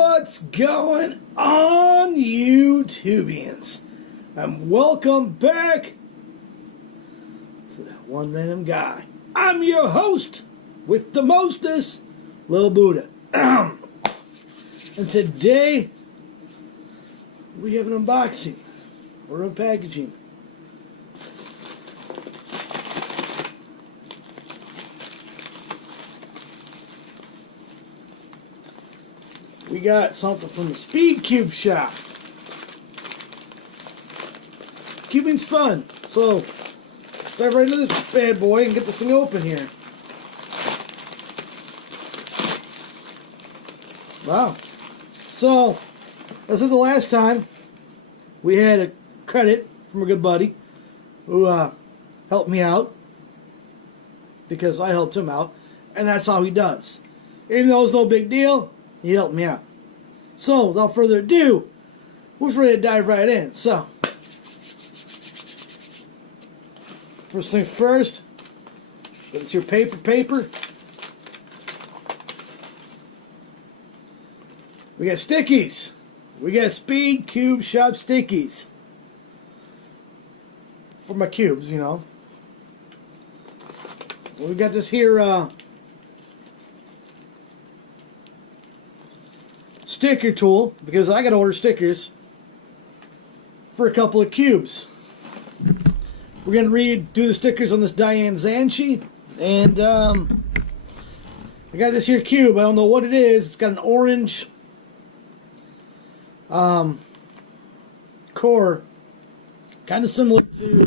What's going on, YouTubians? And welcome back to that one random guy. I'm your host with the mostest, Lil Buddha. And today we have an unboxing or unpackaging. We got something from the Speed Cube shop. Cubing's fun, so dive right into this bad boy and get this thing open here. Wow. So, as of the last time, we had a credit from a good buddy who helped me out because I helped him out, and that's how he does. Even though it's no big deal, he helped me out. So, without further ado, we're ready to dive right in. So, first thing first, it's your paper. We got stickies. We got Speed Cube Shop stickies. For my cubes, you know. We got this here, sticker tool, because I gotta order stickers for a couple of cubes. We're gonna do the stickers on this Diane Zanchi, and I got this here cube. I don't know what it is. It's got an orange core, kind of similar to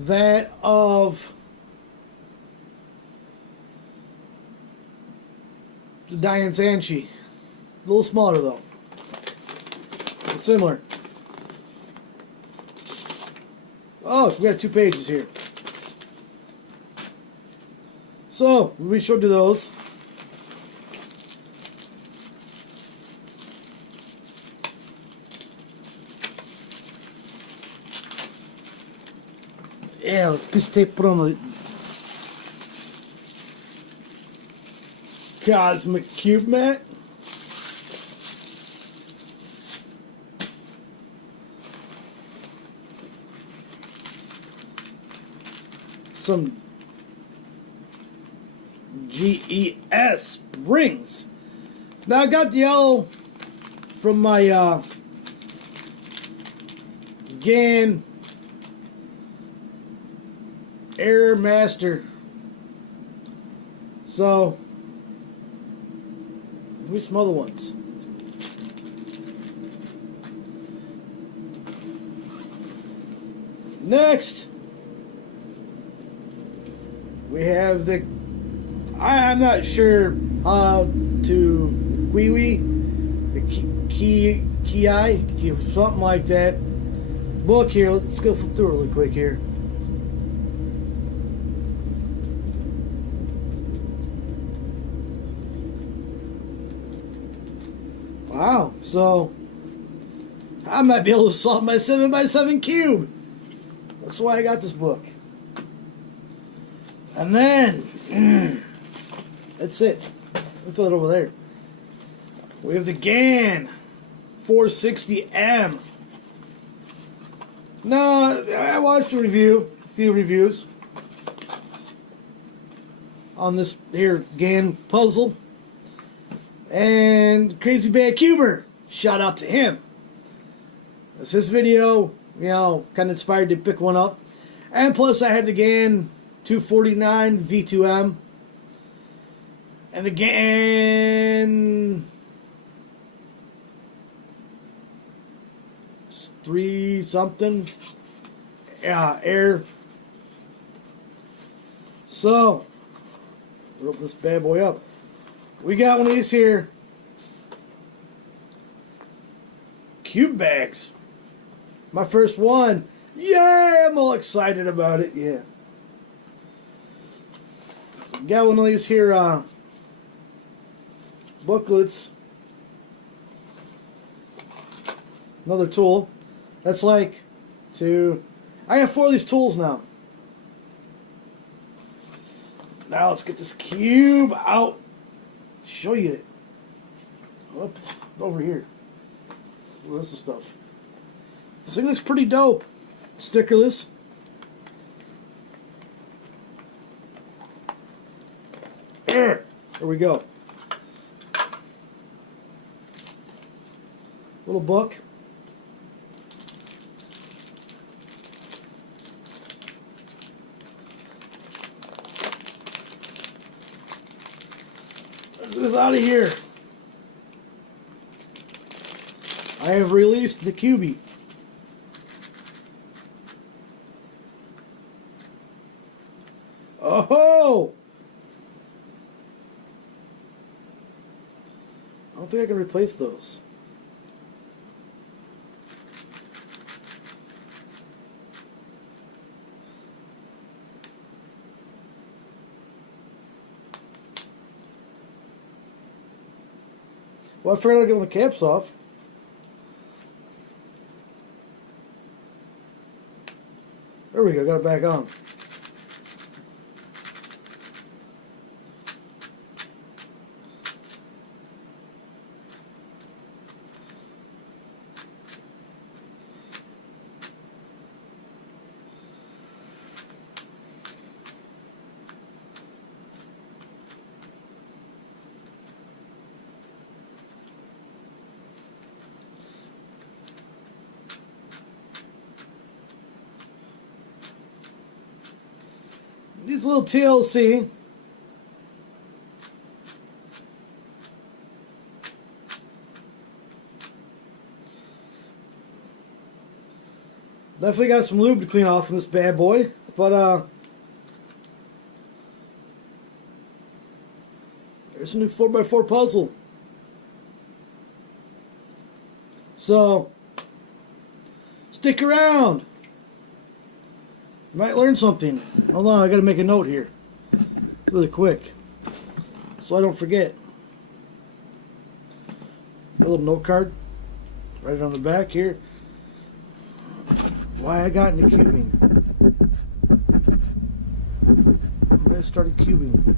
that of the Diane Zanchi. A little smaller though. But similar. Oh, we got 2 pages here. So, we showed you those. Yeah, piece of tape put on the Cosmic Cube mat. Some GES springs. Now I got the yellow from my GAN Air Master. So we some other ones. Next, we have the, I'm not sure how to the something like that book here. Let's go flip through it really quick here. Wow, so I might be able to solve my 7x7 cube. That's why I got this book. And then, that's it. Let's throw it over there. We have the GAN 460M. Now, I watched a few reviews on this here GAN puzzle. And Crazy Bad Cuber, shout out to him. It's his video, you know, kind of inspired to pick one up. And plus I had the GAN 249 V2M. And the GAN 3 something. Yeah, air. So, we'll open this bad boy up. We got one of these here cube bags. My first one. Yeah, I'm all excited about it. Yeah. Got one of these here booklets. Another tool. That's like I have 4 of these tools now. Now let's get this cube out show you it. Up over here. What's the stuff? This thing looks pretty dope. Stickerless. There we go. Little book. Let's get this out of here. I have released the QB. Oh! I don't think I can replace those. Well, I forgot to get the caps off. There we go, got it back on. These little TLC. Definitely got some lube to clean off in this bad boy, but there's a new 4x4 puzzle. So stick around. You might learn something. Hold on, I gotta make a note here. Really quick. So I don't forget. A little note card. Right on the back here. Why I got into cubing. I started cubing.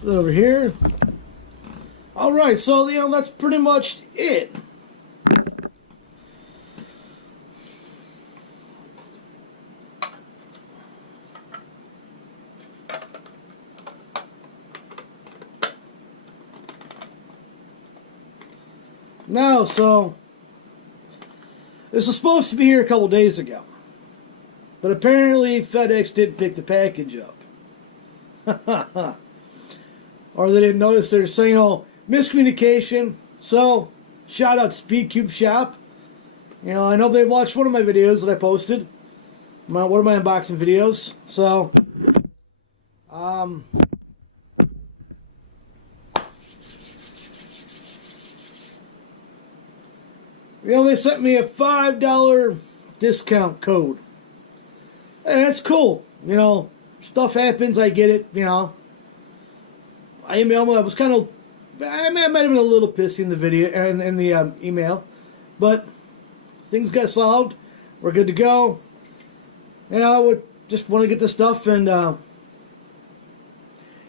Put that over here. Alright, so that's pretty much it. No, so this was supposed to be here a couple days ago, but apparently FedEx didn't pick the package up, or they didn't notice. They're saying, "Oh, miscommunication." So, shout out to Speedcube Shop. You know, I know they've watched one of my videos that I posted, one of my unboxing videos. So, you know, they sent me a $5 discount code. Hey, that's cool. You know, stuff happens. I get it. You know, I was kind of, I might have been a little pissy in the video and in the email, but things got solved. We're good to go. You know, just want to get the stuff and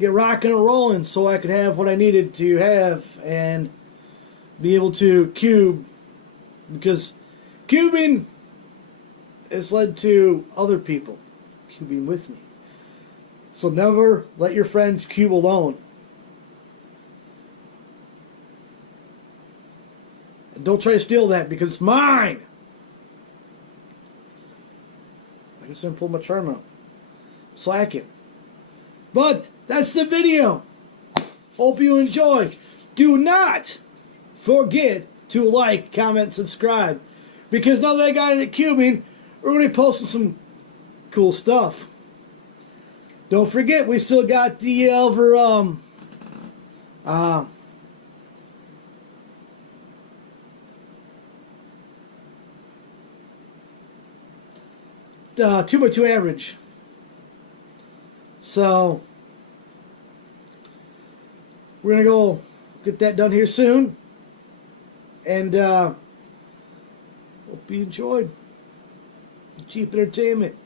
get rocking and rolling, so I could have what I needed to have and be able to cube. Because cubing has led to other people cubing with me. So never let your friends cube alone. And don't try to steal that, because it's mine. I guess I'm pulling my charm out. Slacking. But that's the video. Hope you enjoy. Do not forget to like, comment, subscribe, because now that I got into cubing, we're going to be posting some cool stuff. Don't forget, we still got the over 2x2 average. So we're going to go get that done here soon. And hope you enjoyed the cheap entertainment.